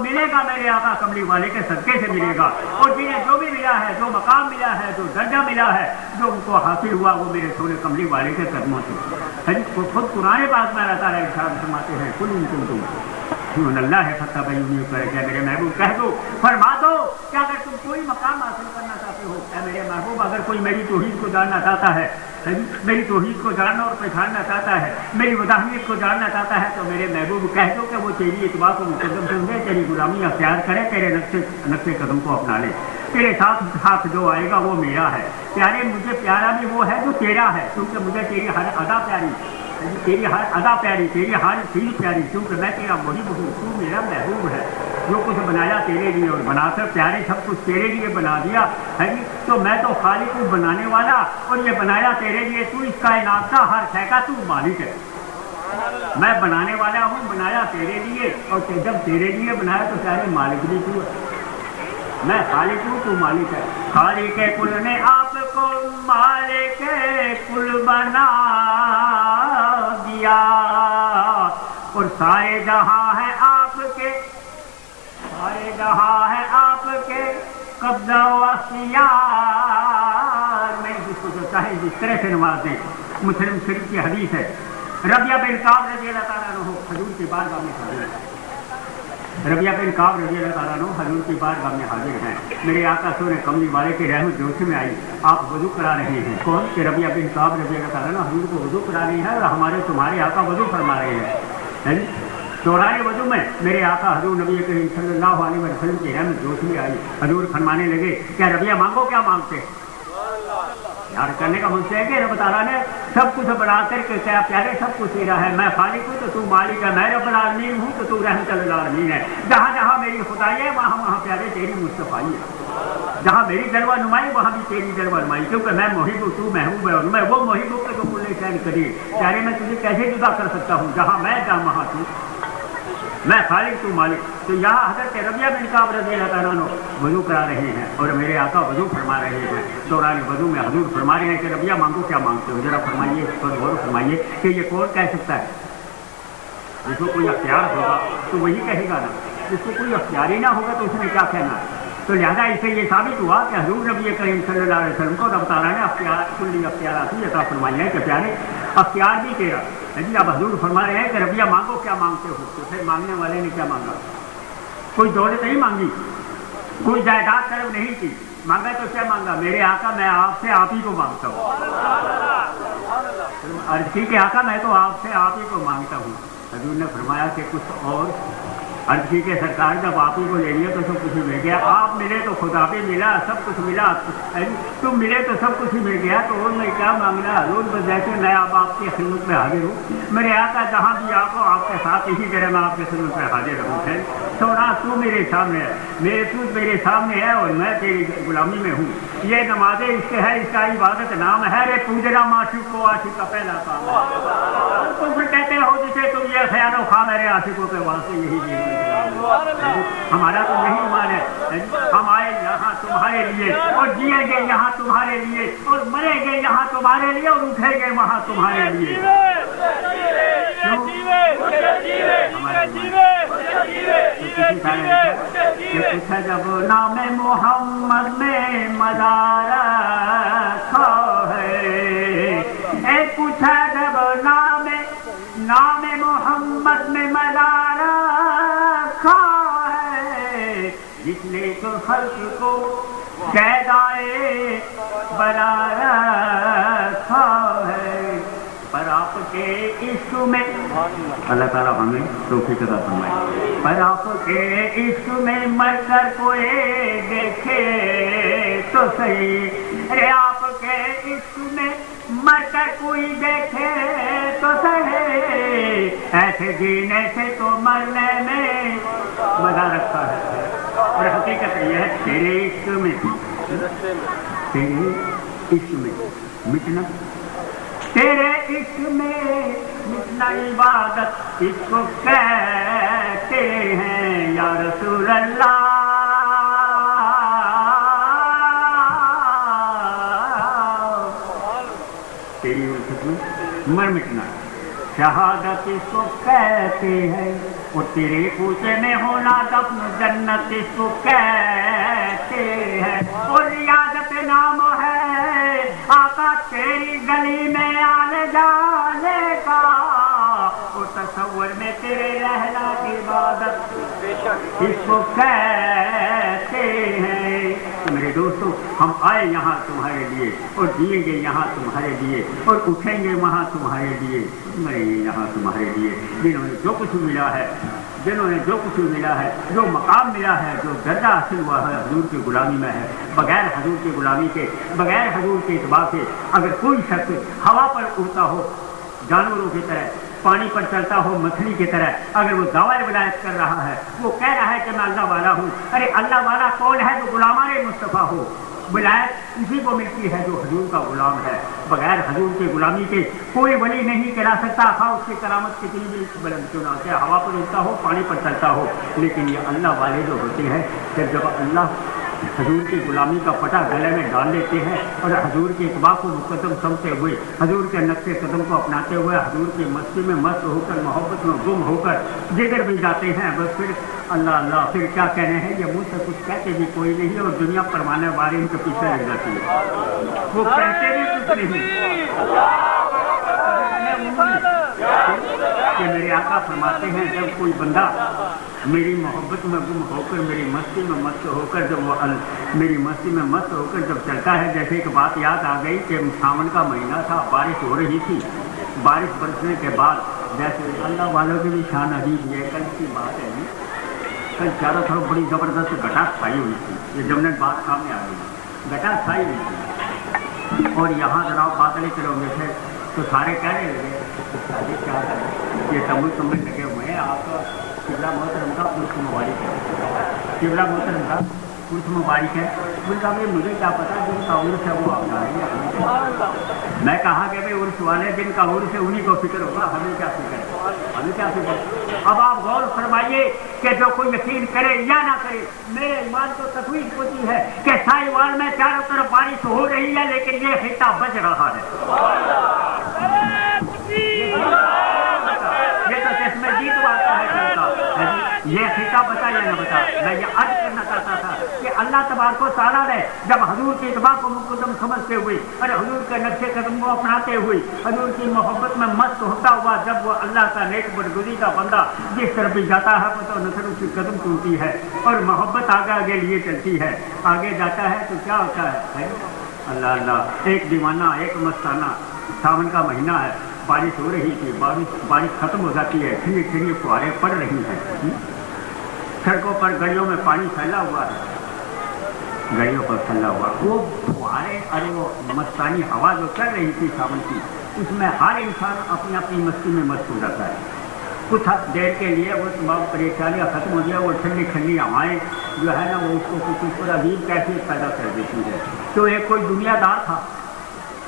ملے گا میرے آقا کملی والے کے صدقے سے ملے گا، اور جنہیں جو بھی ملا ہے، جو مقام ملا ہے، جو درجہ ملا ہے، جو ان کو حاصل ہوا، وہ میرے سونے کملی والے کے قدموں سے۔ خود قرآن پاک میں اللہ تعالیٰ ارشاد فرماتے ہیں کل ان کنتم تحبون اللہ فاتبعونی، کیا میرے محبوب کہہ دو، فرما دو کہ اگر تم کوئی مقام حاصل کرنا چاہتے ہو، اے میرے محبوب اگر کوئی میری توحید کو جاننا چاہتا ہے، میری توحید کو جاننا اور پہچاننا چاہتا ہے، میری وحدانیت کو جاننا چاہتا ہے، تو میرے محبوب کہہ دو کہ وہ تیری اتباع کو مقدم سمجھے، تیری غلامی اختیار کرے، تیرے نقش قدم کو اپنا لے، تیرے ساتھ جو آئے گا وہ میرا ہے۔ پیارے مجھے پیارا بھی وہ ہے جو تیرا ہے، کیونکہ مجھے تیری ہر ادا پیاری، تیری ہر ادا پیاری، تیری ہر چیز پیاری، کیونکہ میں تیرا محب ہوں، تو میرا محبوب ہے۔ جو کچھ بنایا تیرے لیے اور بنا کر پیارے سب کچھ تیرے لیے بنا دیا ہے جی، تو میں تو خالق ہوں بنانے والا، اور یہ بنایا تیرے لیے، تو اس کائنات کا ہر شے کا تو مالک ہے۔ میں بنانے والا ہوں، بنایا تیرے لیے، اور جب تیرے لیے بنایا تو پیارے مالک بھی تو ہے۔ میں خالق ہوں، تو مالک ہے۔ خالق کل نے آپ کو مالک کل بنا دیا، اور سارے جہاں ہے آپ کے، سارے جہاں ہے آپ کے قبضہ و اختیار میں، جس کو جو چاہے جس طرح سے نواز دیں۔ مسلم شریف کی حدیث ہے، ربیہ بن کعب رضی اللہ تعالیٰ عنہ حضور کی بارگاہ میں حاضر ہے۔ ربیہ بن کعب رضی اللہ تعالیٰ عنہ حضور کی بارگاہ میں حاضر ہیں۔ میرے آقا سونے کملی والے کے رحمت جوش میں آئی، آپ وضو کرا رہے ہیں۔ کون کہ ربیہ بن کعب رضی اللہ تعالیٰ عنہ حضور کو وضو کرا رہے ہیں، اور ہمارے تمہارے آقا وضو فرما رہے ہیں۔ دوران وضو میں میرے آقا حضور نبی کریم صلی اللہ علیہ وسلم کی رحمت جوش میں آئی۔ حضور فرمانے لگے، کیا ربیہ مانگو، کیا مانگتے؟ پیار کرنے کا مجھ سے ہے کہ رب تعالیٰ نے سب کچھ بنا کر کے کیا پیارے سب کچھ تیرا ہے، میں خالق ہوں تو مالک ہے، میں رب العالمین ہوں تو رحمت للعالمین ہے۔ جہاں جہاں میری خدائی ہے وہاں وہاں پیارے تیری مصطفیٰ ہے، جہاں میری جلوہ نمائی وہاں بھی تیری جلوہ نمائی، کیونکہ میں محب ہوں، تو محبوب ہے، اور میں وہ محب ہوں کہ جو کل شیء قدیر۔ پیارے میں تجھے کیسے جدا کر سکتا ہوں، جہاں میں جہاں وہاں تو، میں خالق تو مالک۔ تو یہاں حضرت ربیہ بن کعب رضی اللہ تعالیٰ عنہ وضو کرا رہے ہیں، اور میرے آقا وضو فرما رہے ہیں۔ دوران وضو میں حضور فرما رہے ہیں کہ ربیہ مانگو، کیا مانگتے ہو؟ ذرا فرمائیے، اس پر غور فرمائیے کہ یہ کون کہہ سکتا ہے؟ جس کو کوئی اختیار ہوگا تو وہی کہے گا نا، جس کو کوئی اختیار ہی نہ ہوگا تو اس نے کیا کہنا ہے؟ تو لہٰذا اس سے یہ ثابت ہوا کہ حضور نبی کریم صلی اللہ علیہ وسلم کو رب تعالیٰ نے کلی اختیاراتی عطا فرمائی ہے کہ پیارے اختیار بھی تیرا ہے جی۔ اب حضور فرما رہے ہیں کہ ربیہ مانگو، کیا مانگتے ہو؟ تو پھر مانگنے والے نے کیا مانگا؟ کوئی دولت نہیں مانگی، کوئی جائیداد طلب نہیں کی، مانگا تو کیا مانگا؟ میرے آقا میں آپ سے آپ ہی کو مانگتا ہوں۔ عرض کی کہ آقا میں تو آپ سے آپ ہی کو مانگتا ہوں۔ حضور نے فرمایا کہ کچھ اور؟ عرض کی کہ سرکار جب آپ ہی کو لے لیا تو سب کچھ ہی مل گیا، آپ ملے تو خدا بھی ملا، سب کچھ ملا، تم ملے تو سب کچھ ہی مل گیا، تو اور میں کیا مانگنا؟ حضور بس جیسے میں اب آپ کی خدمت میں حاضر ہوں، میرے آقا جہاں بھی آپ ہو آپ کے ساتھ اسی طرح میں آپ کی خدمت میں حاضر رہوں۔ ہے تھوڑا تو میرے سامنے ہے، تو میرے سامنے ہے، اور میں تیری غلامی میں ہوں۔ یہ نماز اس کے ہے، اس کا عبادت نام ہے، رے پوجنا معشوق کو عاشق کا پہلا کام ہے۔ تم پھر کہتے ہو جسے تم یہ خیال و خواہ میرے عاشقوں کے واسطے یہی جیون، ہمارا تو یہی ایمان ہے، ہم آئے یہاں تمہارے لیے، اور جیئیں گے یہاں تمہارے لیے، اور مریں گے یہاں تمہارے لیے، اور اٹھیں گے وہاں تمہارے لیے۔ پوچھا جب نام محمد میں مزار رکھا ہے، اے پوچھا جب نام محمد میں مزار رکھا ہے، جس نے تو خلق کو قیدائے بنا رکھا ہے، پر آپ کے عشق میں اللہ تعالیٰ ہمیں توفیق عطا فرمائے، پر آپ کے عشق میں مر کر کوئی دیکھے تو صحیح، ارے آپ کے عشق میں مر کر کوئی دیکھے تو صحیح، ایسے جینے سے تو مرنے میں مزہ رکھتا ہے۔ اور حقیقت یہ ہے تیرے عشق میں، تیرے عشق میں مٹنا، تیرے عشق میں مٹنا عبادت اس کو کہتے ہیں یا رسول اللہ، تیری عشق میں مر مٹنا शहादत इसको कहते हैं, और तेरे पूछे में होना दफन जन्नत इसको कहते हैं। और रियाजत नाम है आका तेरी गली में आने जाने का, और तसव्वुर में तेरे रहना की इबादत इसको कहते हैं। तो मेरे दोस्तों, हम आए यहाँ तुम्हारे लिए, और जिएंगे यहाँ तुम्हारे लिए, और उठेंगे वहाँ तुम्हारे लिए, मरेंगे यहाँ तुम्हारे लिए। जिन्होंने जो कुछ मिला है, जिन्होंने जो कुछ मिला है, जो मकाम मिला है, जो दर्जा हासिल हुआ है, हजूर की गुलामी में है। बगैर हजूर की गुलामी के, बगैर हजूर के इत्बा के अगर कोई शख्स हवा पर उड़ता हो, जानवरों की तरह पानी पर चलता हो, मछली की तरह, अगर वो दावा विलायत कर रहा है, वो कह रहा है कि मैं अल्लाह वाला हूँ, अरे अल्लाह वाला कौन है? जो गुलामाने मुस्तफ़ा हो। विलायत उसी को मिलती है जो हजूर का गुलाम है। बगैर हजूर की गुलामी के कोई वली नहीं कहला सकता, खा उसकी करामत कितनी भी बुलंद क्यों ना हो, हवा पर उड़ता हो, पानी पर चलता हो। लेकिन ये अल्लाह वाले जो होते हैं, फिर जब अल्लाह हजूर की गुलामी का पटा गले में डाल लेते हैं, और हजूर के इत्बा को मुकद्दम समझते हुए, हजूर के नक्शे कदम को अपनाते हुए, हजूर की मस्ती में मस्त होकर, मोहब्बत में गुम होकर जिगर भी जाते हैं, बस फिर अल्लाह अल्लाह, फिर क्या कहने हैं, ये मुँह से कुछ कहते भी कोई नहीं है, और दुनिया परवाने वाले उनके पीछे लग जाती है, वो कहते भी कुछ नहीं। कि मेरे आका फरमाते हैं, जब कोई बंदा मेरी मोहब्बत में गुम होकर, मेरी मस्ती में मस्त होकर, जब वो मेरी मस्ती में मस्त होकर जब चलता है, जैसे एक बात याद आ गई कि सावन का महीना था, बारिश हो रही थी, बारिश बरसने के बाद जैसे अल्लाह वालों की भी शान अजीब है। कल की बात है, कल चारों तरफ बड़ी ज़बरदस्त घटा छाई हुई थी, ये जमने बात सामने आ गई, घटा छाई हुई थी, और यहाँ जनाब बादल चलोगे थे, तो सारे कहने लगे क्या करें, ये तमुल कमरे लगे हुए हैं, आपका किबला मोहतरम का पुरुष मुबारक है, किबला मोहतरम का पुरुष मुबारक है। बोलता भाई मुझे क्या पता जिनका उर्स है वो आप जानेंगे। मैं कहा कि भाई उर्स वाले जिनका उर्स है उन्हीं को फिक्र होगा, हमें क्या फिक्र है, हमें क्या फिक्र। अब आप गौर फरमाइए कि जो कोई यकीन करे या ना करे, मेरे ईमान को तस्वीर होती है कि साहिवाल में चारों तरफ बारिश हो रही है, लेकिन ये हिस्सा बच रहा है। ये खिताब बता या न बता, मैं ये अर्ज करना चाहता था कि अल्लाह तबारक व तआला ने जब हजूर की इत्बा को मुकद्दम समझते हुए, और हजूर के नक्शे कदम को अपनाते हुए, हजूर की मोहब्बत में मस्त होता हुआ, जब वो अल्लाह का नेक बदगुज़ीदा बंदा जिस तरफ भी जाता है तो नजर उसकी कदम टूटती है, और मोहब्बत आगे आगे लिए चलती है, आगे जाता है तो क्या होता है, अल्लाह अल्लाह, एक दीवाना, एक मस्ताना। सावन का महीना है, बारिश हो रही थी, बारिश खत्म हो जाती है, ठंडी ठंडी फुहारें पड़ रही हैं, सड़कों पर गलियों में पानी फैला हुआ है, गलियों पर फैला हुआ वो फुहारें, अरे वो मस्तानी हवा जो चल रही थी सावन की, उसमें हर इंसान अपनी अपनी मस्ती में मस्त हो जाता है। कुछ देर के लिए वो तमाम परेशानियाँ खत्म हो गया, वो ठंडी ठंडी हवाएँ जो है ना, वो उसको कुछ उस पर अजीब कैफियत पैदा कर देती है। तो एक कोई दुनियादार था,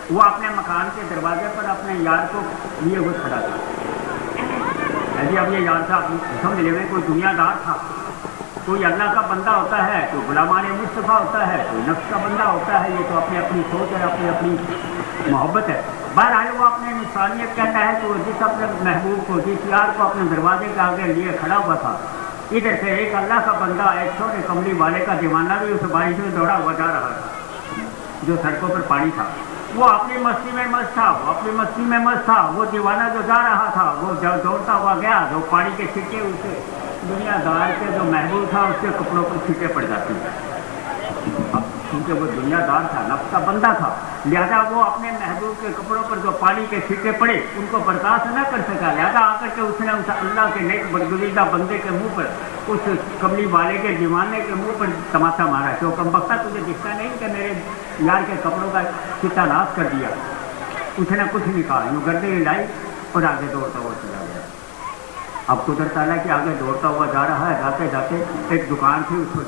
वो अपने मकान के दरवाजे पर अपने यार को लिए हुए खड़ा था। यदि अब ये यार साहब समझ ले, कोई दुनियादार था, कोई अल्लाह का बंदा होता है, कोई गुलामाने मुस्तफ़ा होता है, कोई नफ्स का बंदा होता है, ये तो अपनी अपनी सोच है, अपनी अपनी मोहब्बत है। बहरहाल वो अपने इंसानियत कहता है कि वो जिस अपने महबूब को, जिस यार को अपने दरवाजे के आगे लिए खड़ा हुआ था, इधर से एक अल्लाह का बंदा, एक छोटे कमली वाले का दीवाना भी उस बारिश में दौड़ा हुआ जा रहा था, जो सड़कों पर पानी था। वो अपनी मस्ती में मस्त था, वो अपनी मस्ती में मस्त था। वो दीवाना जो जा रहा था, वो जब दौड़ता हुआ गया, जो पानी के छिटे उसे दुनियादार के जो महबूब था उसके कपड़ों पर छींटे पड़ जाती हैं। अब क्योंकि वो दुनियादार था, नफ्स का बंदा था, लिहाजा वो अपने महबूब के कपड़ों पर जो पानी के छींटे पड़े उनको बर्दाश्त न कर सका। लिहाजा आकर के उसने उस अल्लाह के नेक बदगुज़ीदा बंदे के मुंह पर, उस कमली वाले के दीवाने के मुंह पर तमाचा मारा। क्यों कमबख्ता, तुझे दिखता नहीं कि मेरे यार के कपड़ों का चिट्टा नाश कर दिया। उसने कुछ नहीं कहा, यूँ गर्दन हिलाई और आगे दौड़ता हुआ चला गया। अब कुदरत ताला के आगे दौड़ता हुआ जा रहा है, जाते जाते एक दुकान थी, उसको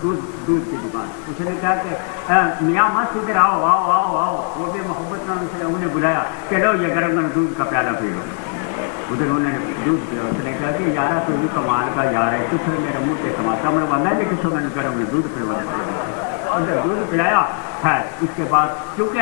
दूध की दुकान। उसने कहा कि मियाँ मस्त इधर आओ आओ आओ आओ। वो भी मोहब्बत में उसने उन्हें बुलाया, चलो ये गर्म गर्म दूध का प्याला पी लो। उधर उन्होंने दूध पिया। उसने कहा कि यारा तो भी कमाल का यार है, कुछ मेरे मुँह से कमाता मैं भी कुछ मैंने गर्म में दूध पिलवाया, दूध पिलाया है। इसके बाद क्योंकि